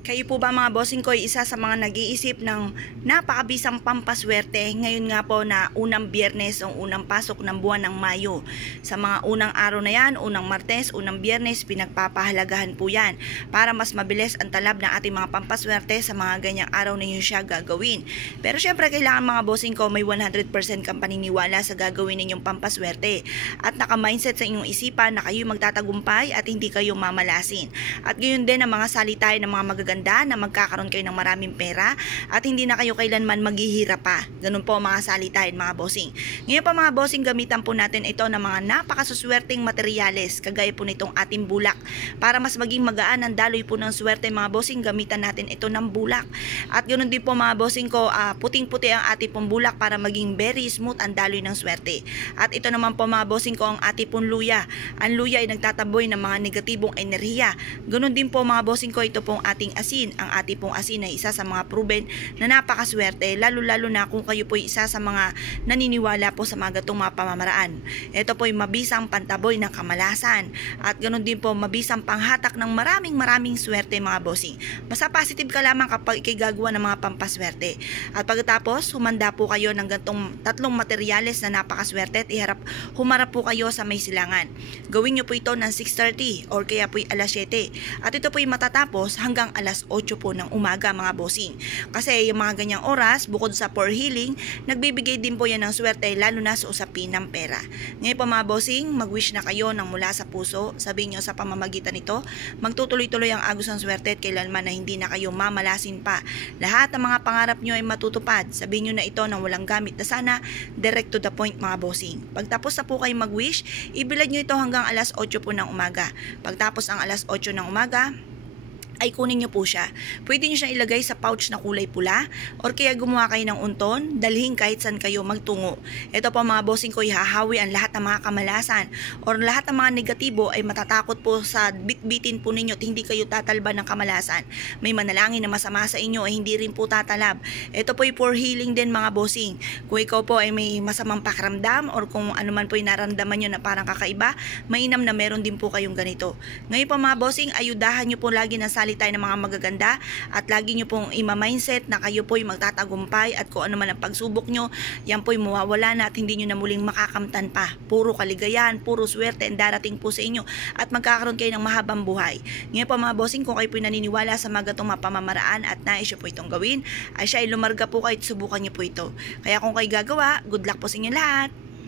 Kayo po ba mga bossing ko ay isa sa mga nag-iisip ng napakabisang pampaswerte ngayon nga po na unang Biyernes o unang pasok ng buwan ng Mayo. Sa mga unang araw na yan, unang Martes, unang Biyernes, pinagpapahalagahan po yan para mas mabilis ang talab ng ating mga pampaswerte sa mga ganyang araw na yun siya gagawin. Pero syempre kailangan mga bossing ko may 100% kang paniniwala sa gagawin ninyong pampaswerte at naka-mindset sa inyong isipan na kayo magtatagumpay at hindi kayo mamalasin. At gayon din ang mga salitay ng mga magaganda na magkakaroon kayo ng maraming pera at hindi na kayo kailanman maghihirap pa. Ganun po mga salitain mga bossing. Ngayon pa mga bossing, gamitan po natin ito ng mga napakasuswerteng materyales kagaya po nitong ating bulak. Para mas maging magaan ang daloy po ng swerte mga bossing, gamitan natin ito ng bulak. At ganun din po mga bossing ko, puting-puti ang ating pong bulak para maging very smooth ang daloy ng swerte. At ito naman po mga bossing ko ang ating pong luya. Ang luya ay nagtataboy ng mga negatibong enerhiya. Ganun din po mga bossing ko, ito pong ating asin. Ang ating pong asin ay isa sa mga proven na napakaswerte, lalo-lalo na kung kayo po isa sa mga naniniwala po sa mga gatong mga pamamaraan. Ito po ay mabisang pantaboy ng kamalasan at ganoon din po mabisang panghatak ng maraming swerte mga bossing. Basta positive ka lamang kapag ikigagawa ng mga pampaswerte. At pagkatapos, humanda po kayo ng gantong tatlong materyales na napakaswerte at humarap po kayo sa may silangan. Gawin nyo po ito ng 6:30 or kaya po alas 7. At ito po ay matatapos hanggang alas 8 po ng umaga mga bossing. Kasi yung mga ganyang oras, bukod sa for healing, nagbibigay din po yan ng swerte lalo na sa usapin ng pera. Ngayon po mga bossing, mag-wish na kayo ng mula sa puso. Sabihin nyo sa pamamagitan nito, magtutuloy-tuloy ang agos ng swerte at kailanman na hindi na kayo mamalasin pa. Lahat ng mga pangarap nyo ay matutupad. Sabihin nyo na ito ng walang gamit na sana, direct to the point mga bossing. Pagtapos na po kayo mag-wish, ibilad nyo ito hanggang alas 8 po ng umaga. Pagtapos ang alas 8 ng umaga, ay kunin nyo po siya. Pwede nyo siyang ilagay sa pouch na kulay pula or kaya gumawa kayo ng unton, dalhin kahit saan kayo magtungo. Ito po mga bossing ko, ihahawi ang lahat ng mga kamalasan or lahat ng mga negatibo ay matatakot po sa bitbitin po ninyo at hindi kayo tatalban ng kamalasan. May manalangin na masama sa inyo ay hindi rin po tatalab. Ito po ay for healing din mga bossing. Kung ikaw po ay may masamang pakiramdam or kung ano man po ay naramdaman nyo na parang kakaiba, mainam na meron din po kayong ganito. Ngayon po mga bossing, ayudahan nyo po lagi ng tayo ng mga magaganda at lagi nyo pong ima-mindset na kayo po'y magtatagumpay at kung ano man ang pagsubok nyo, yan po'y mawawala na at hindi nyo na muling makakamtan pa. Puro kaligayahan, puro swerte ang darating po sa inyo at magkakaroon kayo ng mahabang buhay. Ngayon po mga bossing, kung kayo po'y naniniwala sa mga gatong mapamamaraan at nais nyo po itong gawin, ay siya ay lumarga po kayo at subukan nyo po ito. Kaya kung kayo gagawa, good luck po sa inyo lahat!